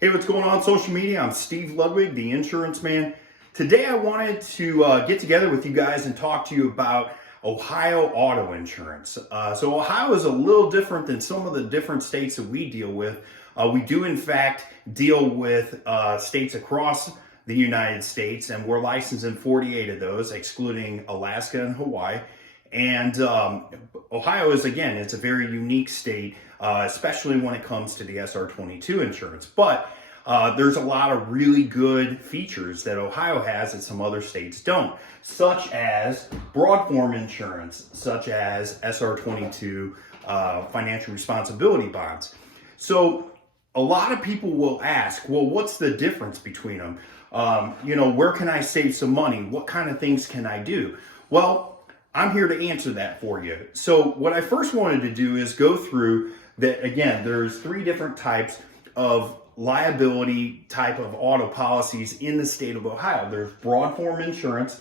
Hey, what's going on social media? I'm Steve Ludwig, the insurance man. Today I wanted to get together with you guys and talk to you about Ohio auto insurance. So Ohio is a little different than some of the different states that we deal with. We do in fact deal with states across the United States, and we're licensed in 48 of those, excluding Alaska and Hawaii. And Ohio is, again, it's a very unique state, especially when it comes to the SR22 insurance. But there's a lot of really good features that Ohio has that some other states don't, such as Broadform insurance, such as SR22 financial responsibility bonds. So a lot of people will ask, well, what's the difference between them? Where can I save some money? What kind of things can I do? Well, I'm here to answer that for you. So what I first wanted to do is go through that. Again, there's three different types of liability type of auto policies in the state of Ohio. There's Broadform insurance,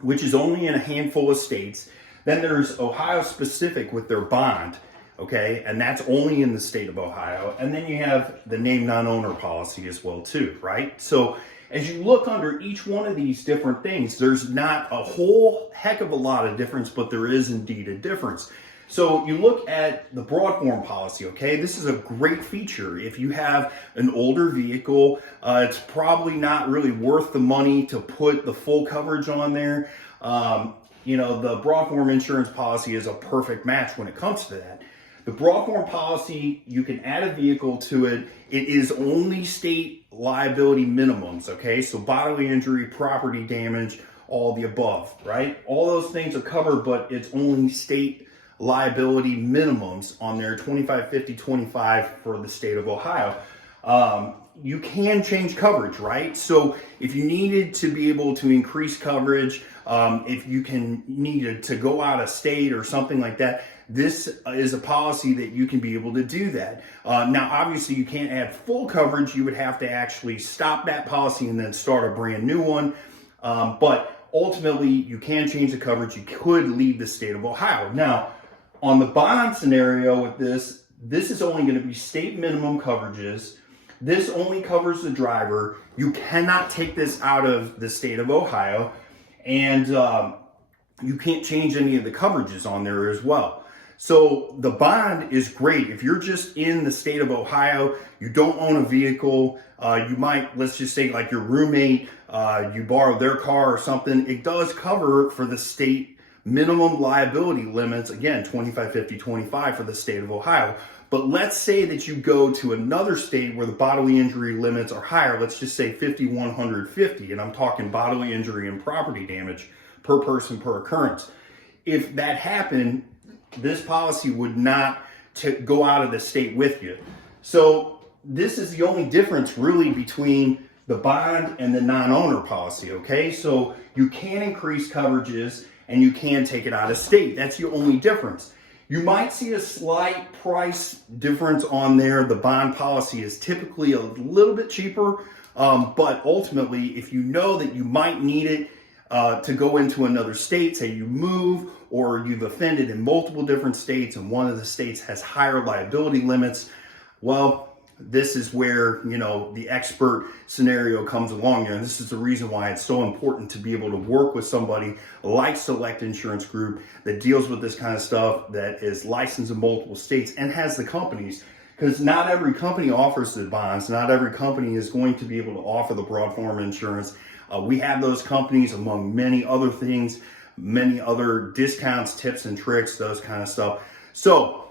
which is only in a handful of states. Then there's Ohio specific with their bond, okay, and that's only in the state of Ohio. And then you have the named non-owner policy as well too, right? So as you look under each one of these different things, there's not a whole heck of a lot of difference, but there is indeed a difference. So you look at the Broadform policy, okay? This is a great feature. If you have an older vehicle, it's probably not really worth the money to put the full coverage on there. The Broadform insurance policy is a perfect match when it comes to that. The Broadform policy, you can add a vehicle to it. It is only state liability minimums, okay? So bodily injury, property damage, all the above, right? All those things are covered, but it's only state liability minimums on there, 25, 50, 25 for the state of Ohio. You can change coverage, right? So if you needed to be able to increase coverage, if you needed to go out of state or something like that, this is a policy that you can be able to do that. Now, obviously, you can't add full coverage. You would have to actually stop that policy and then start a brand new one. But ultimately, you can change the coverage. You could leave the state of Ohio. Now, on the bond scenario with this is only going to be state minimum coverages. This only covers the driver. You cannot take this out of the state of Ohio, and you can't change any of the coverages on there as well. So the bond is great. If you're just in the state of Ohio, you don't own a vehicle, you might, let's just say like your roommate, you borrow their car or something, it does cover for the state minimum liability limits, again, 25, 50, 25 for the state of Ohio. But let's say that you go to another state where the bodily injury limits are higher, let's just say 50, 150, and I'm talking bodily injury and property damage per person per occurrence. If that happened, this policy would not go out of the state with you. So this is the only difference really between the bond and the non-owner policy, okay? So you can increase coverages and you can take it out of state. That's the only difference. You might see a slight price difference on there. The bond policy is typically a little bit cheaper, but ultimately, if you know that you might need it to go into another state, say you move or you've offended in multiple different states and one of the states has higher liability limits, well, this is where, the expert scenario comes along here. And this is the reason why it's so important to be able to work with somebody like Select Insurance Group that deals with this kind of stuff, that is licensed in multiple states and has the companies. Because not every company offers the bonds. Not every company is going to be able to offer the Broadform insurance. We have those companies among many other things, many other discounts, tips and tricks, those kind of stuff. So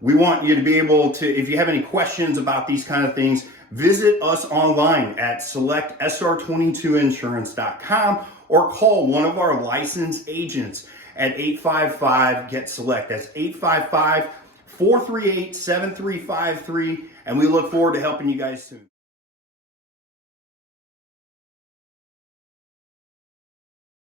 we want you to be able to, if you have any questions about these kind of things, visit us online at selectsr22insurance.com or call one of our licensed agents at 855-GET-SELECT. That's 855-438-7353, and we look forward to helping you guys soon.